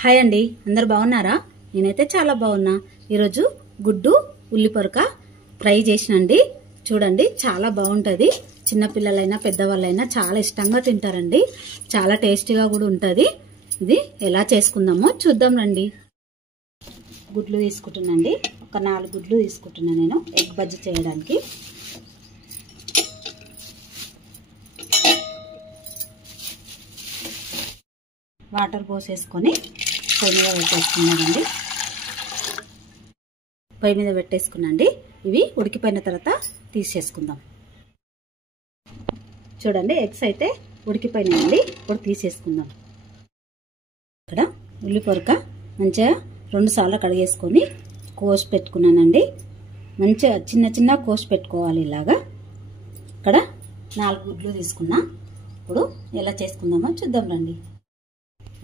Hi అండి, అందరు బాగున్నారా? నేనైతే చాలా బాగున్నా. ఈరోజు గుడ్డు ఉల్లి పొరక ఫ్రై చేసినండి. చూడండి, చాలా బాగుంటది. చిన్నపిల్లలైనా పెద్దవాళ్ళైనా చాలా ఇష్టంగా తింటారండి. చాలా టేస్టీగా కూడా ఉంటది. ఇది ఎలా చేసుకుందామో చూద్దాం రండి. గుడ్లు తీసుకుంటున్నాండి. ఒక 4 గుడ్లు తీసుకుంటున్నా నేను ఎగ్ బజ్జీ చేయడానికి. వాటర్ పోసేసుకొని పొయ్యి మీద పెట్టేసుకున్నానండి. పొయ్యి మీద పెట్టేసుకున్నాండి. ఇవి ఉడికిపోయిన తర్వాత తీసేసుకుందాం. చూడండి, ఎగ్స్ అయితే ఉడికిపోయినాయండి. ఇప్పుడు తీసేసుకుందాం. ఇక్కడ ఉల్లి పొరక మంచిగా 2 సార్లు కడిగేసుకొని కోసి పెట్టుకున్నానండి. మంచిగా చిన్న చిన్న కోసి పెట్టుకోవాలి ఇలాగా. ఇక్కడ 4 గుడ్లు తీసుకున్నా. ఇప్పుడు ఎలా చేసుకుందామో చూద్దాం రండి.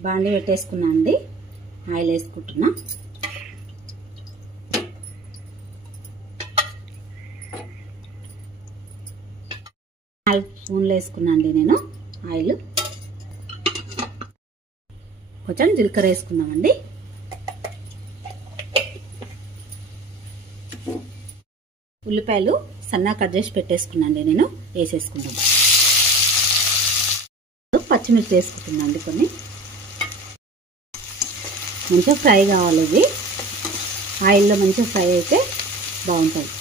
బాండి పెట్టేసుకున్నా అండి. ఆయిల్ వేసుకుంటున్నా. నాలుగు స్పూన్లు వేసుకున్నా అండి నేను ఆయిల్. కొంచెం జీలకర్ర వేసుకుందామండి. ఉల్లిపాయలు సన్నగా కట్ చేసి పెట్టేసుకున్నాండి నేను. వేసేసుకుందాం. పచ్చిమిర్చి వేసుకుంటున్నా అండి. కొన్ని మంచిగా ఫ్రై కావాలి. ఇది ఆయిల్లో మంచిగా ఫ్రై అయితే బాగుంటుంది.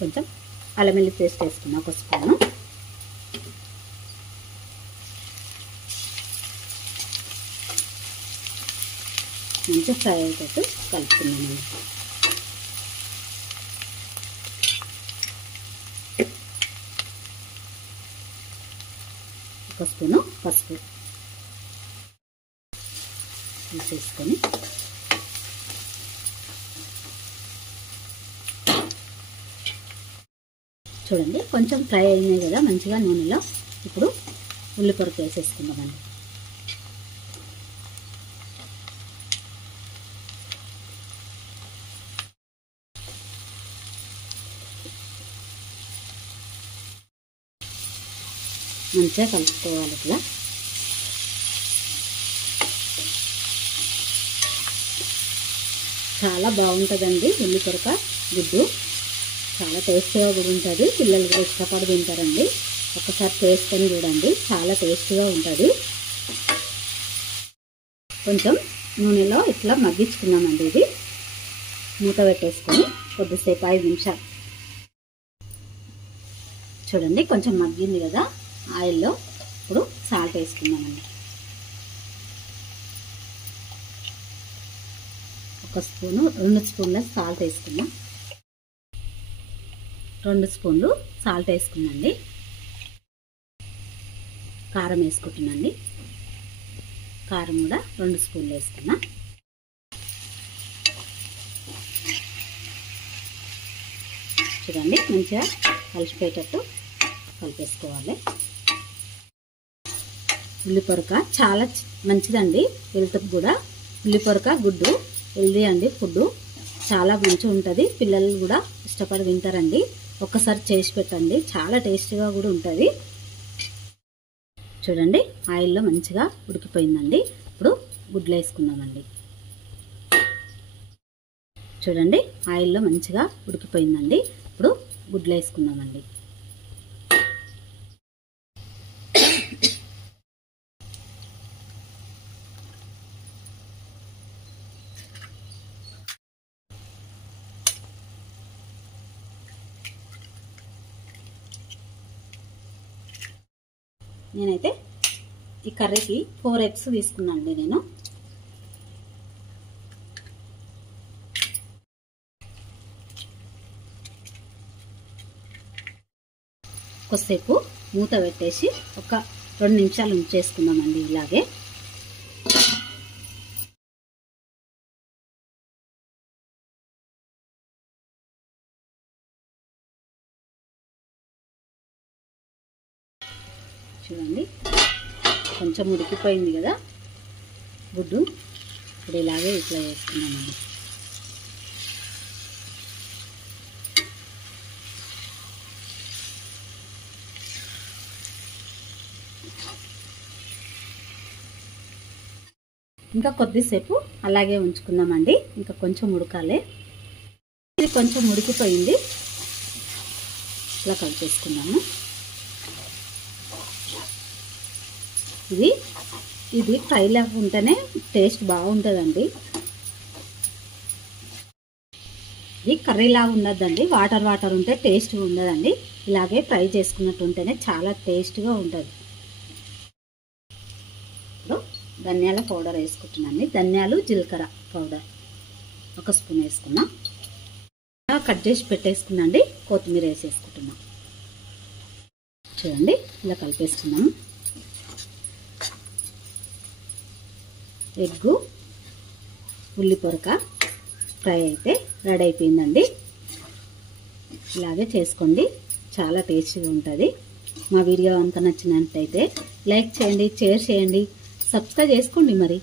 కొంచెం అల్లం వెల్లుల్లి పేస్ట్ వేసుకున్నా, ఒక స్పూను. మంచిగా ఫ్రై అయ్యేటట్టు కలుపుకున్నాను. ఒక స్పూను పసుపు తీసేసుకొని చూడండి, కొంచెం ఫ్రై అయినాయి కదా మంచిగా నూనెలో. ఇప్పుడు ఉల్లి పొరక వేసేసుకుందామండి. మంచిగా కలుపుకోవాలి ఇట్లా. చాలా బాగుంటుందండి ఉల్లి పొరక గుడ్డు. చాలా టేస్టీగా కూడా ఉంటుంది. పిల్లలు కూడా ఇష్టపడి తింటారండి. ఒకసారి చేసుకొని చూడండి, చాలా టేస్టీగా ఉంటుంది. కొంచెం నూనెలో ఇట్లా మగ్గించుకున్నామండి. ఇది మూత పెట్టేసుకొని కొద్దిసేపు 5 నిమిషాలు. చూడండి, కొంచెం మగ్గింది కదా ఆయిల్లో. ఇప్పుడు సాల్ట్ వేసుకుందామండి. ఒక స్పూను 2 స్పూన్ల సాల్ట్ వేసుకున్నాం. 2 స్పూన్లు సాల్ట్ వేసుకున్నాండి. కారం వేసుకుంటున్నాండి. కారం కూడా 2 స్పూన్లు వేసుకున్నా. చూడండి, మంచిగా కలిసిపోయేటట్టు కలిపేసుకోవాలి. ఉల్లి పొరక చాలా మంచిదండి హెల్త్కి కూడా. ఉల్లి పొరక గుడ్డు హెల్దీ అండి. ఫుడ్ చాలా మంచిగా ఉంటుంది. పిల్లలు కూడా ఇష్టపడి తింటారండి. ఒక్కసారి చేసి పెట్టండి, చాలా టేస్టీగా కూడా ఉంటుంది. చూడండి, ఆయిల్లో మంచిగా ఉడికిపోయిందండి. ఇప్పుడు గుడ్లు వేసుకుందామండి. చూడండి, ఆయిల్లో మంచిగా ఉడికిపోయిందండి. ఇప్పుడు గుడ్లు వేసుకుందామండి. నేనైతే ఈ కర్రీకి 4 ఎగ్స్ తీసుకున్నాను అండి నేను. కొద్దిసేపు మూత పెట్టేసి ఒక 2 నిమిషాలు ఉంచేసుకుందామండి ఇలాగే. చూడండి, కొంచెం ఉడికిపోయింది కదా గుడ్డు. ఇప్పుడు ఇలాగే ఇట్లా వేసుకున్నామండి. ఇంకా కొద్దిసేపు అలాగే ఉంచుకుందామండి. ఇంకా కొంచెం ఉడకాలి. ఇది కొంచెం ఉడికిపోయింది. ఇలా కలిపేసుకుందాము. ఇది ఫ్రైలా ఉంటేనే టేస్ట్ బాగుంటుందండి. ఇది కర్రీలాగా ఉండద్దండి. వాటర్ ఉంటే టేస్ట్ ఉండదండి. ఇలాగే ఫ్రై చేసుకున్నట్టు ఉంటేనే చాలా టేస్ట్గా ఉంటుంది. ఇప్పుడు ధనియాల పౌడర్ వేసుకుంటున్నాను. ధనియాలు జీలకర్ర పౌడర్ 1 స్పూన్ వేసుకున్నా. కట్ చేసి పెట్టేసుకున్నాండి. కొత్తిమీర వేసేసుకుంటున్నా. చూడండి ఇలా కలిపేసుకున్నాము. ఎగ్గు ఉల్లి పొరక ఫ్రై అయితే రెడీ అయిపోయిందండి. ఇలాగే చేసుకోండి, చాలా టేస్టీగా ఉంటుంది. మా వీడియో కనుక నచ్చినట్టయితే లైక్ చేయండి, షేర్ చేయండి, సబ్స్క్రైబ్ చేసుకోండి మరి.